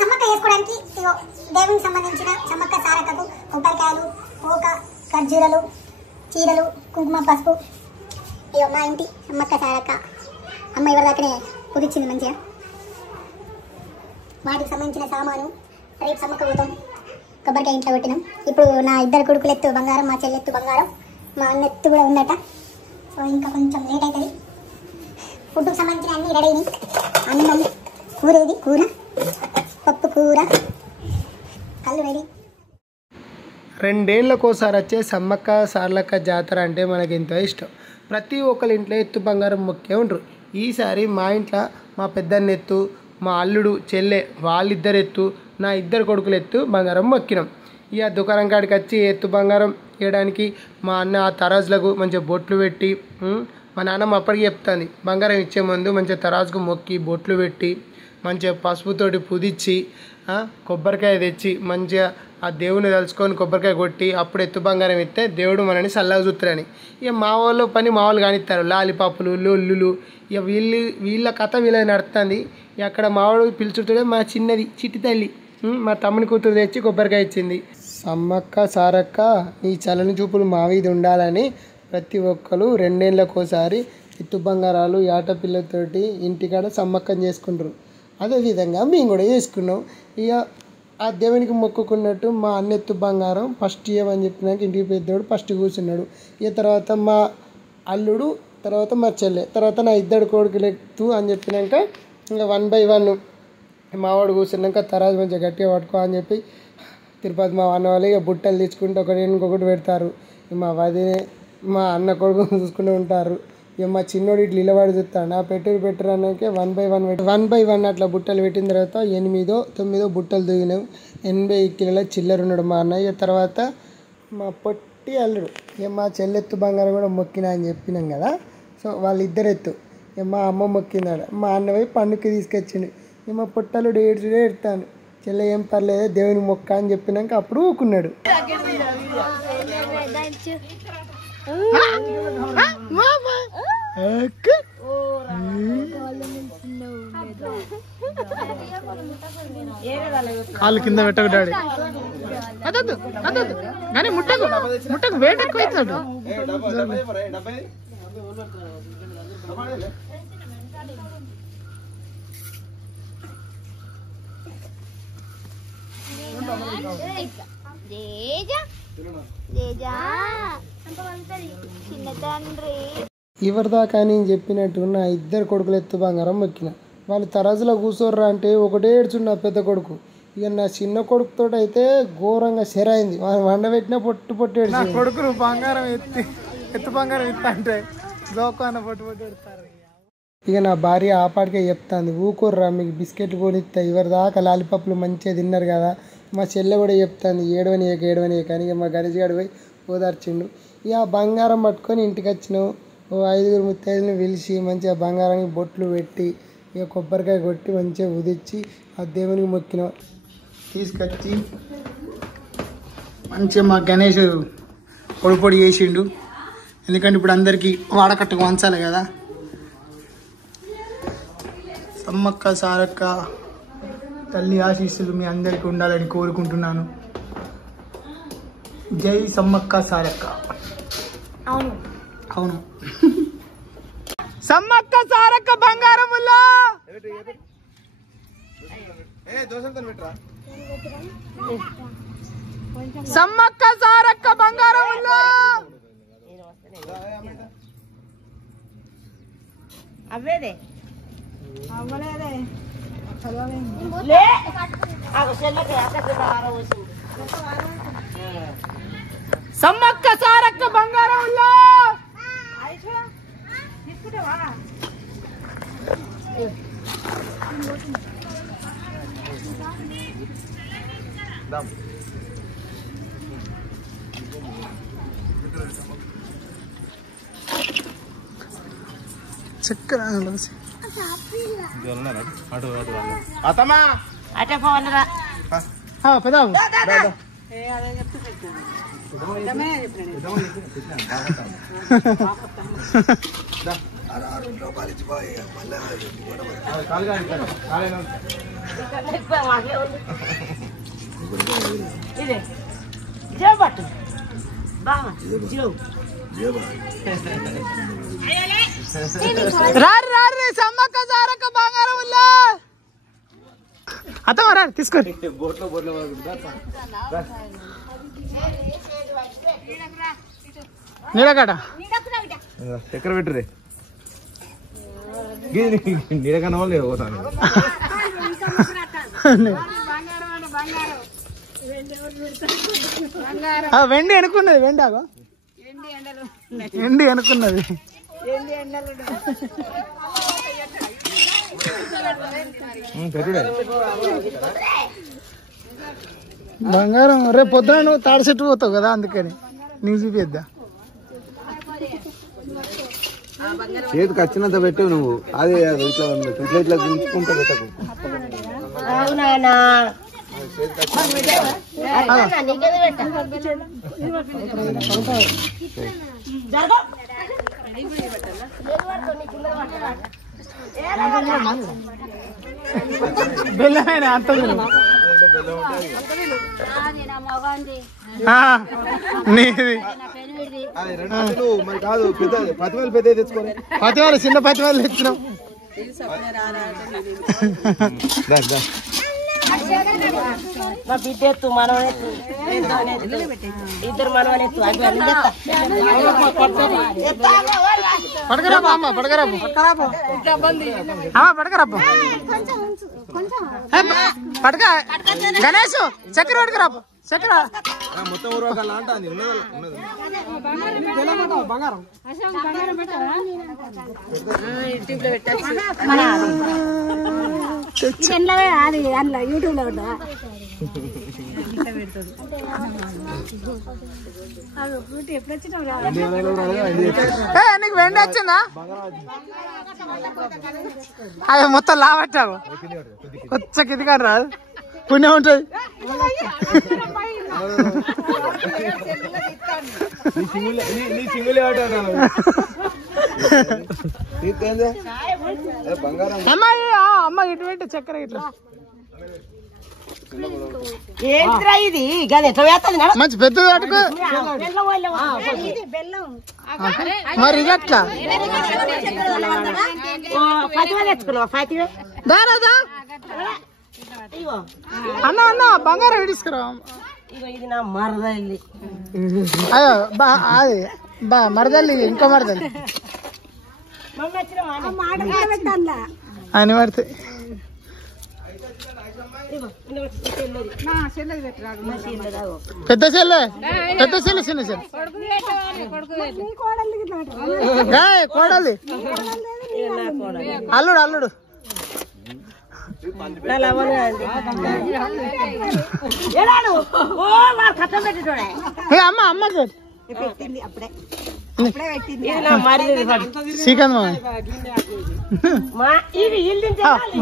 సమ్మక్క చేసుకోవడానికి దేవునికి సంబంధించిన సమ్మక్క సారకకు కొబ్బరికాయలు, పోక, ఖర్జూరలు, చీరలు, కుంకుమ, పసుపు. ఇగో మా ఇంటి సమ్మక్క సారక్క అమ్మ ఎవరిదాకనే కుదిర్చింది మంచిగా. వాటికి సంబంధించిన సామాను రేపు సమ్మక్క పోతాం. కొబ్బరికాయ ఇంట్లో పెట్టినాం. ఇప్పుడు నా ఇద్దరు కొడుకులు ఎత్తు బంగారం, మా చెల్లెత్తు బంగారం, మా అన్న ఎత్తు కూడా ఉందట. సో ఇంకా కొంచెం లేట్ అవుతుంది. ఫుడ్కి సంబంధించిన అన్ని రెడీ అయినాయి. అన్నం, కూర, ఇది కూర, పప్పు కూర, కళ్ళు రెడీ. 2 ఏళ్ళకోసారి వచ్చే సమ్మక్క సార్లక్క జాతర అంటే మనకి ఎంతో ఇష్టం. ప్రతి ఒక్కరి ఇంట్లో ఎత్తు బంగారం మొక్కే ఉంటారు. ఈసారి మా ఇంట్లో మా పెద్దన్న ఎత్తు, మా అల్లుడు చెల్లె వాళ్ళిద్దరు ఎత్తు, నా 2 కొడుకులు ఎత్తు బంగారం మొక్కినాం. ఇక దుకాణం కాడికి వచ్చి ఎత్తు బంగారం వేయడానికి మా అన్న ఆ తరాజులకు మంచిగా బొట్లు పెట్టి, మా నాన్నమ్మ అప్పటికి చెప్తుంది బంగారం ఇచ్చే ముందు మంచిగా తరాజుకు మొక్కి బొట్లు పెట్టి మంచిగా పసుపుతోటి పుదిచ్చి కొబ్బరికాయ తెచ్చి మంచిగా ఆ దేవుని తలుచుకొని కొబ్బరికాయ కొట్టి అప్పుడు ఎత్తు బంగారం ఇస్తే దేవుడు మనని చల్లగా చూస్తారని. ఇక మా వాళ్ళు పని మా వాళ్ళు కానిస్తారు. లాలిపాపులు, లొల్లులు, ఇక వీళ్ళ కథ వీళ్ళని నడుస్తుంది. అక్కడ మావాడు పిలుచుతుంటే మా చిన్నది చిట్టి తల్లి మా తమ్ముని కూతురు తెచ్చి కొబ్బరికాయ ఇచ్చింది. సమ్మక్క సారక్క ఈ చలని చూపులు మా వీధి ఉండాలని ప్రతి ఒక్కరు 2 ఏళ్ళకోసారి ఎత్తు బంగారాలు ఆటపిల్లతోటి ఇంటికాడ సమ్మక్కం చేసుకుంటారు. అదేవిధంగా మేము కూడా చేసుకున్నాం. ఇక ఆ దేవునికి మొక్కుకున్నట్టు మా అన్న ఎత్తు బంగారం ఫస్ట్ ఇవ్వమని చెప్పినాక ఇంటికి పెద్దోడు ఫస్ట్ కూర్చున్నాడు. ఇక తర్వాత మా అల్లుడు, తర్వాత మా చెల్లె, తర్వాత నా 2 కొడుకులు ఎత్తు అని చెప్పినాక ఇంకా 1 by 1 మావాడు కూర్చున్నాక తరాజు మంచిగా గట్టిగా పట్టుకో అని చెప్పి తిరుపతి మా అన్న వాళ్ళు ఇక బుట్టలు తెచ్చుకుంటూ ఇంకొకటి పెడతారు. మా వదినే మా అన్న కొడుకు చూసుకుంటూ ఉంటారు. ఇక మా చిన్నోడు ఇట్లా నిలబడి చూస్తాడు. నా పెట్టరు అన్నాకే 1 by 1 అట్లా బుట్టలు పెట్టిన తర్వాత 8-9 బుట్టలు దిగినాం. 80 కిలోల చిల్లర ఉన్నాడు మా అన్నయ్య. తర్వాత మా పొట్టి అల్లుడు ఇక మా చెల్లెత్తు బంగారం కూడా మొక్కినా అని చెప్పినాం కదా. సో వాళ్ళిద్దరు ఎత్తు ఇక మా అమ్మ మొక్కిందాడు. మా అన్న పోయి పండుగకి తీసుకొచ్చిండు. ఇక మా పొట్టల్లుడు ఏడుతాను. చెల్లె ఏం పర్లేదు దేవుని మొక్క అని చెప్పినాక అప్పుడు ఊకున్నాడు. కాళ్ళు కింద పెట్టకు డాడీ, అదొద్దు కానీ ముట్టకు వేట ఎక్కువ అవుతాడు. ఎవరిదాకా నేను చెప్పినట్టు నా 2 కొడుకులు ఎత్తు బంగారం మొక్కిన. వాళ్ళు తరాజులో కూర్చోర్రా అంటే ఒకటే ఏడ్చుండు నా పెద్ద కొడుకు. ఇక నా చిన్న కొడుకుతో అయితే ఘోరంగా సెరైంది. వండబెట్టినా పొట్టు ఏడ్చి కొడుకులు బంగారం ఎత్తు బంగారం అంటే గోకాన పొట్టు ఎడతారు. ఇక నా భార్య ఆపాటికే చెప్తాంది ఊకోర్రా మీకు బిస్కెట్లు కొనిస్తా, ఎవరిదాకా లాలిపప్పులు మంచిగా తిన్నారు కదా. మా చెల్లె కూడా చెప్తాంది ఏడవని కానీ ఇక మా గరిజిగాడు పోయి ఓదార్చిండు. ఇక బంగారం పట్టుకొని ఇంటికి వచ్చినాం. 5 ముత్తైదుని పిలిచి మంచిగా బంగారానికి బొట్లు పెట్టి ఇక కొబ్బరికాయ కొట్టి మంచిగా ఉదిచ్చి ఆ దేవునికి మొక్కినాం. తీసుకొచ్చి మంచిగా మా గణేష్ పొడి చేసిండు. ఎందుకంటే ఇప్పుడు అందరికీ వాడకట్టుకు వంచాలి కదా. సమ్మక్క సారక్క తల్లి ఆశీస్సులు మీ అందరికీ ఉండాలని కోరుకుంటున్నాను. జై సమ్మక్క సారక్క. అవును సమ్మక్క సారక్క బంగారముల్లా సమ్మక్క సారక్క బంగారముల్లా అవ్వేదే అవ్వలేదే సమ్మక్క సారక్క బంగారముల్లా చక్కర పెదావు రారి సమ్మక్క సారక్క బంగారం ఉల్లా అత్త రా తీసుకోండి నీడగడ ఎక్కడ పెట్టురే నీడకన్నా వాళ్ళు పోతాను వెండి అనుకున్నది వెండాగో ఎండి అనుకున్నది బంగారం రేపు పొద్దున నువ్వు తాడి చెట్టు పోతావు కదా అందుకని నీకు చూపిద్దా చేతికి వచ్చినంత పెట్టు నువ్వు అదే ఇట్లా ఇట్లా ఇట్లా దించుకుంటా పెట్టకు బెల్లమైన అంత నీది మరి కాదు పెద్ద పతివేలు పెద్ద తెచ్చుకోవాలి పతివాళ్ళు చిన్న పతివాళ్ళు తెచ్చినాం మా బిడ్డ ఎత్తు మనవనెత్తు ఇద్దరు మనవనెత్తు పడకరాబు అమ్మ పడకరాబు పడకరాబు పడక గణేష్ చక్కెర పడకరాబు చక్కెర మొత్తం ఊరగాల అంటే బంగారం యూట్యూబ్ లో ఉంటా నీకు వెండి వచ్చిందా అవి మొత్తం లావట్టావు కొచ్చకి ఇది కానీ రాదు పుణ్యం ఉంటుంది అమ్మాయి అమ్మ ఇటువంటి చక్కెర ఇట్లా ఏంట్రా ఇది మంచి పెద్దది అటుకు మరి ఇది అట్లా దారాదా అన్న అన్న బంగారం ఇడిసుకురా ఇది నా మరదల్లి అయ్యో అది మరదల్లి ఇంకో మరదల్లి అని పడితే పెద్ద చెల్లె పెద్ద చెల్లె చిన్న చెల్లె కోడలి అల్లుడు అల్లుడు అమ్మ అమ్మకి శ్రీకాంత్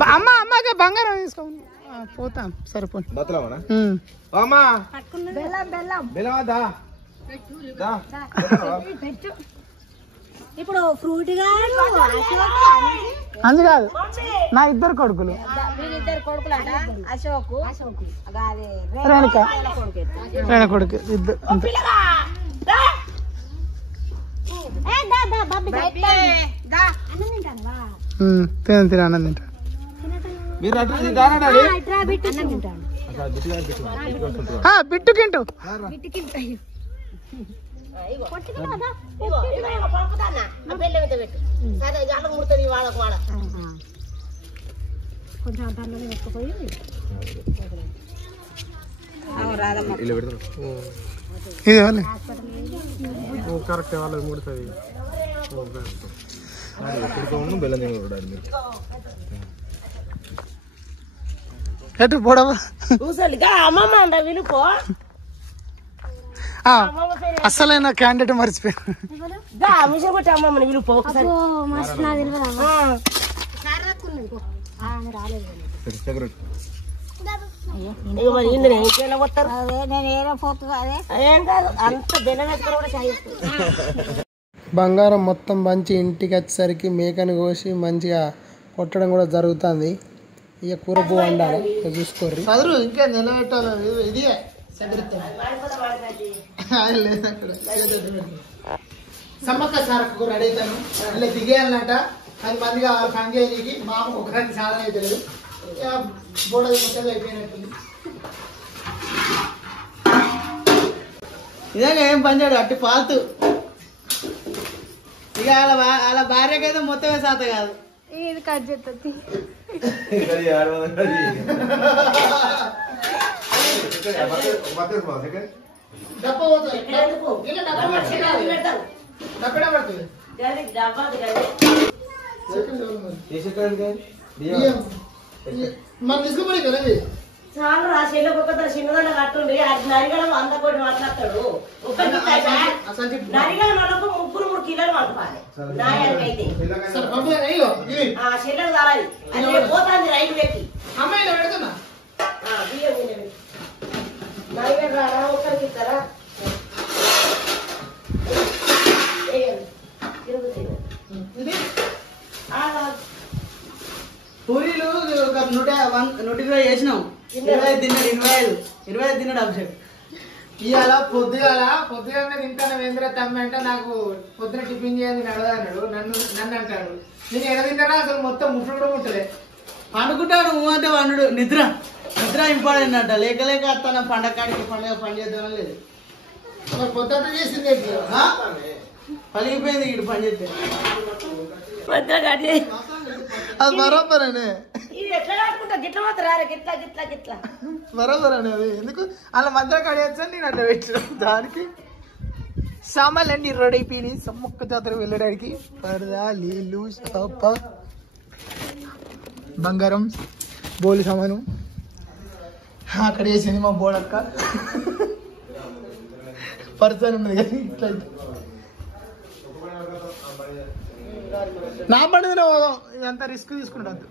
అమ్మ అమ్మకి బంగారం తీసుకోండి పోతాం సరిపోయి ఇప్పుడు ఫ్రూట్ అందు కాదు నా ఇద్దరు కొడుకులు అశోక్ రేణుక రేణ కొడుకు ఇద్దరు అంతే తిన తిన అన్నం తింటా బిట్టుకింటు కొంచెం దాంట్లో పెట్టుకుపోయి ఇది వాళ్ళే కరెక్ట్ వాళ్ళకి ముడుతుంది ఎటు పోడవా అమ్మమ్మ అంట విలుపో అస్సలైన క్యాండిడేట్ మర్చిపోయాను మిషన్ కొట్టి అమ్మమ్మని విలుపో ఒకసారి ఏం కాదు అంత బెల్లం వేసుకొని కూడా బంగారం మొత్తం పంచి ఇంటికి వచ్చేసరికి మేకను కోసి మంచిగా కొట్టడం కూడా జరుగుతుంది. ఇక కూర పువ్వు వండాలి, ఇక చూసుకోర్రి. చదువు ఇంకా నిలబెట్టాలి. ఇది లేదు అక్కడ సమ్మక్క సారక్క కూర రెడీ అవుతాను. ఇలా దిగేయాలన్నట. 10 మంది కావాలి పని చేయడానికి. మా అమ్మ ఒకరికి చాలా అవుతలేదు. బోడ ముక్కలు అయిపోయినట్టుంది. ఇదే ఏం పని చేయడు అట్టి పాతు. ఇక అలా భార్యకైతే మొత్తమే శాత కాదు. ఇది కట్ చేస్తుంది. మనం తీసుకుపోయి కదా చాలా రా చెల్లెకి ఒక చిన్నదండ కట్టుండి అది నరిగడం 100 కోటి మాట్లాడతాడు. నరిగడం మనకు 3 కిలోలు పంపాలి. నాయకైతే ఆ చెల్లెకు తారాలి. అది పోతాంది రైలు పెట్టి అమ్మాయి పెడుతున్నా. బియ్యం నరిగడు రా ఒక్కరికి ఇస్తారా పూరీలు ఒక 120 చేసినాం. 25 తిన్నాడు అభిషేక్. ఇవాళ పొద్దుగానే తింటాను వేంద్ర తమ్మి అంటే నాకు పొద్దున టిఫిన్ చేయాలని అడగన్నాడు. నన్ను అంటాడు. నేను ఎడ తింటారా అసలు మొత్తం ముట్టడు కూడా ముట్టలే. అనుకుంటాడు అంటే వండు. నిద్ర ఇంపార్టెంట్ అంట. లేక తన పండగ కాడికి పని చేద్దామని లేదు. పొద్దుట చేసింది పలిగిపోయింది ఇటు పని చేస్తే. అది బరాబర్ అనే ఎట్లా కాకుండా గిట్ల పోతారా గిట్లా గిట్లా గిట్లా బరాబర్ అనే అది ఎందుకు అలా మధ్య కడియొచ్చని నేను అట్లా పెట్టిన. దానికి సామాన్లు అన్ని రెడీ అయిపోయినాయి. సమ్మక్క జాతర వెళ్ళడానికి పరదా నీళ్ళు స్టాప్ బంగారం బోలి సామాను అక్కడ వేసింది మా బోడక్క. పర్సన్ ఉన్నది కానీ ఇట్లా నా పండుగనే పోదాం. ఇదంతా రిస్క్ తీసుకుంటాను.